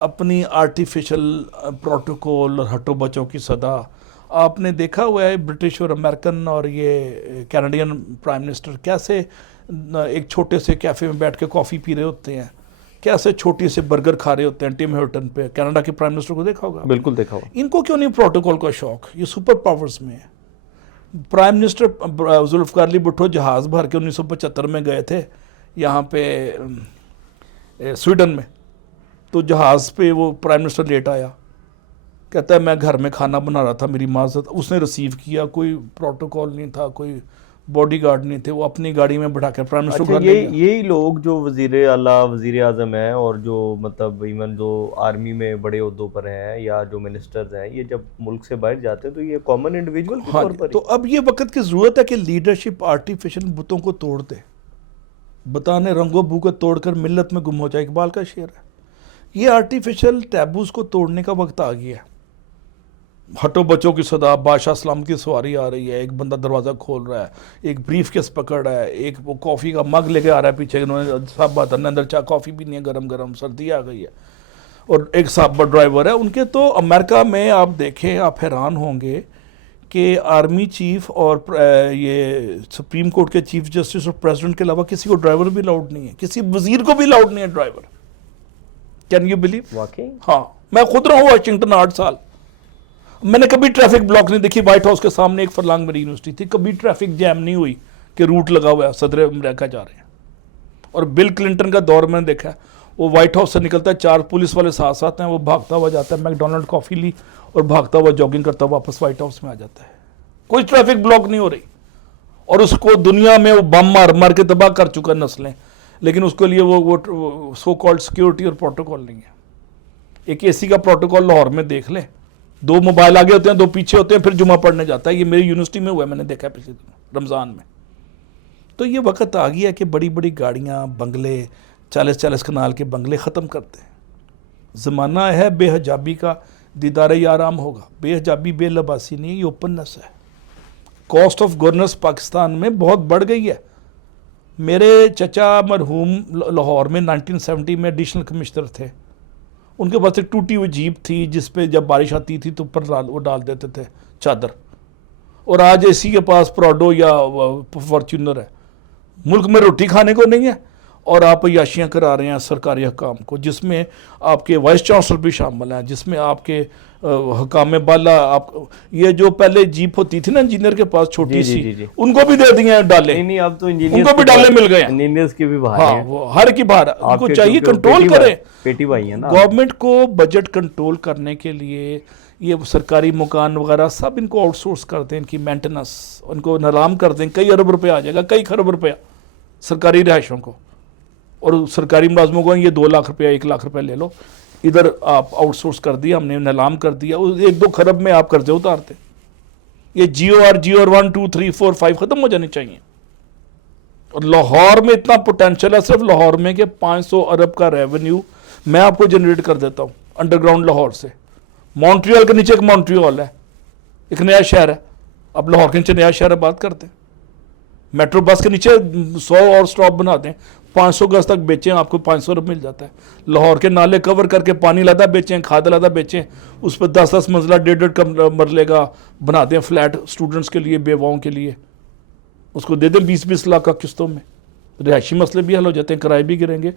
اپنی artificial protocol اور ہٹو بچوں کی صدا آپ نے دیکھا ہوا ہے. برٹش اور امریکن اور یہ کینیڈین پرائم منسٹر کیسے ایک چھوٹے سے کیفے میں بیٹھ کے کافی پی رہے ہوتے ہیں, کیسے چھوٹی سے برگر کھا رہے ہوتے ہیں ٹم ہارٹن پہ. کینیڈا کے پرائم منسٹر کو دیکھا ہوگا, بالکل دیکھا ہوگا. ان کو کیوں نہیں پروٹوکول کا شوق؟ یہ سپر پاورز میں ہے. پرائم منسٹر ذوالفقار علی بھٹو جہاز بھر کے 1975 میں گئے تھے یہاں پہ سویڈن میں, تو جہاز پہ وہ پرائم منسٹر لیٹ آیا, کہتا ہے میں گھر میں کھانا بنا رہا تھا, میری معذرت. اس نے ریسیو کیا, کوئی پروٹوکول نہیں تھا, کوئی باڈی گارڈ نہیں تھے, وہ اپنی گاڑی میں بٹھا کے پرائم منسٹر گھر لے گیا. یہی لوگ جو وزیر اعلیٰ وزیر اعظم ہیں اور جو مطلب ایون جو آرمی میں بڑے عہدوں پر ہیں یا جو منسٹرز ہیں, یہ جب ملک سے باہر جاتے ہیں تو یہ کامن انڈیویجول کے طور پر تو اب یہ وقت کی ضرورت ہے کہ لیڈرشپ آرٹیفیشل بتوں کو توڑ دے. بتانے رنگوں بو کو توڑ کر ملت میں گم ہو جائے, اقبال کا شعر ہے. یہ آرٹیفیشل ٹیبوز کو توڑنے کا وقت آ گیا ہے. ہٹو بچوں کی صدا, بادشاہ سلام کی سواری آ رہی ہے, ایک بندہ دروازہ کھول رہا ہے, ایک بریف کیس پکڑ رہا ہے, ایک وہ کافی کا مگ لے کے آ رہا ہے پیچھے, انہوں نے صاحب بات اندر چاہ کافی بھی نہیں ہے, گرم گرم سردی آ گئی ہے, اور ایک صاحب ڈرائیور ہے ان کے. تو امریکہ میں آپ دیکھیں, آپ حیران ہوں گے کہ آرمی چیف اور یہ سپریم کورٹ کے چیف جسٹس اور پریزیڈنٹ کے علاوہ کسی کو ڈرائیور بھی الاؤڈ نہیں ہے, کسی وزیر کو بھی الاؤڈ نہیں ہے ڈرائیور. Can you believe? واقعی ہاں, میں خود رہا ہوں واشنگٹن 8 سال, میں نے کبھی ٹریفک بلاک نہیں دیکھی. وائٹ ہاؤس کے سامنے ایک فرلانگ میری یونیورسٹی تھی, کبھی ٹریفک جیم نہیں ہوئی کہ روٹ لگا ہوا ہے, صدر امریکہ جا رہے ہیں. اور بل کلنٹن کا دور میں نے دیکھا ہے, وہ وائٹ ہاؤس سے نکلتا ہے, 4 پولیس والے ساتھ ساتھ ہیں, وہ بھاگتا ہوا جاتا ہے, میک ڈونلڈ کافی لی اور بھاگتا ہوا جاگنگ کرتا ہوا واپس وائٹ ہاؤس میں آ جاتا ہے. کوئی ٹریفک بلاک نہیں ہو رہی, اور اس کو دنیا میں وہ بم مار مار کے تباہ کر چکا نسلیں, لیکن اس کے لیے وہ سو کالڈ سیکیورٹی اور پروٹوکول نہیں ہے. ایک اے سی کا پروٹوکول لاہور میں دیکھ لیں, 2 موبائل آگے ہوتے ہیں, 2 پیچھے ہوتے ہیں, پھر جمعہ پڑھنے جاتا ہے. یہ میری یونیورسٹی میں ہوا ہے, میں نے دیکھا ہے پچھلے دن رمضان میں. تو یہ وقت آ گیا کہ بڑی بڑی گاڑیاں, بنگلے, 40 کنال کے بنگلے ختم کرتے ہیں. زمانہ ہے بے حجابی کا, دیدار یارام ہوگا. بے حجابی بے لباسی نہیں, یہ اوپننس ہے. کاسٹ آف گورننس پاکستان میں بہت بڑھ گئی ہے. میرے چچا مرحوم لاہور میں 1970 میں ایڈیشنل کمشنر تھے. ان کے پاس ایک ٹوٹی ہوئی جیپ تھی جس پہ جب بارش آتی تھی تو اوپر وہ ڈال دیتے تھے چادر. اور آج اسی کے پاس پراڈو یا فارچونر ہے. ملک میں روٹی کھانے کو نہیں ہے, اور آپ عیاشیاں کرا رہے ہیں سرکاری حکام کو, جس میں آپ کے وائس چانسلر بھی شامل ہیں, جس میں آپ کے حکام بالا. آپ یہ جو پہلے جیپ ہوتی تھی نا انجینئر کے پاس چھوٹی سی, ان کو بھی دے دیے ہیں ڈالے. نہیں, اب تو ان کو بھی ڈالے مل گئے ہیں, انجینئرز کی بھی باہر ہاں, ہیں. وہ ہر کی باہر. ان کو چاہیے کنٹرول کریں. پیٹی بھائی ہیں نا. گورنمنٹ کو بجٹ کنٹرول کرنے کے لیے یہ سرکاری مکان وغیرہ سب ان کو آؤٹ سورس کر دیں, ان کی مینٹننس ان کو نیلام کر دیں. کئی ارب روپے آ جائے گا, کئی خرب روپیہ سرکاری رہائشوں کو, اور سرکاری ملازموں کو یہ 2 لاکھ روپیہ 1 لاکھ روپے لے لو, ادھر آپ آؤٹ سورس کر دیا, ہم نے نیلام کر دیا. 1-2 خرب میں آپ قرضے اتارتے. یہ جیو آر 1 2 3 4 5 ختم ہو جانے چاہیے. اور لاہور میں اتنا پوٹینشل ہے صرف لاہور میں کہ 500 ارب کا ریونیو میں آپ کو جنریٹ کر دیتا ہوں انڈر گراؤنڈ لاہور سے. مونٹریال کے نیچے ایک مونٹریال ہے, ایک نیا شہر ہے. اب لاہور کے نیچے نیا شہر ہے, بات کرتے ہیں. میٹرو بس کے نیچے 100 اور سٹاپ بنا دیں, 500 گز تک بیچیں, آپ کو 500 روپے مل جاتا ہے. لاہور کے نالے کور کر کے پانی لادا بیچیں, کھاد لادا بیچیں, اس پہ 10 منزلہ 1.5 مرلے کا بنا دیں فلیٹ اسٹوڈنٹس کے لیے, بیواؤں کے لیے. اس کو دے دیں 20 لاکھ کا قسطوں میں, رہائشی مسئلے بھی حل ہو جاتے ہیں, کرائے بھی گریں گے.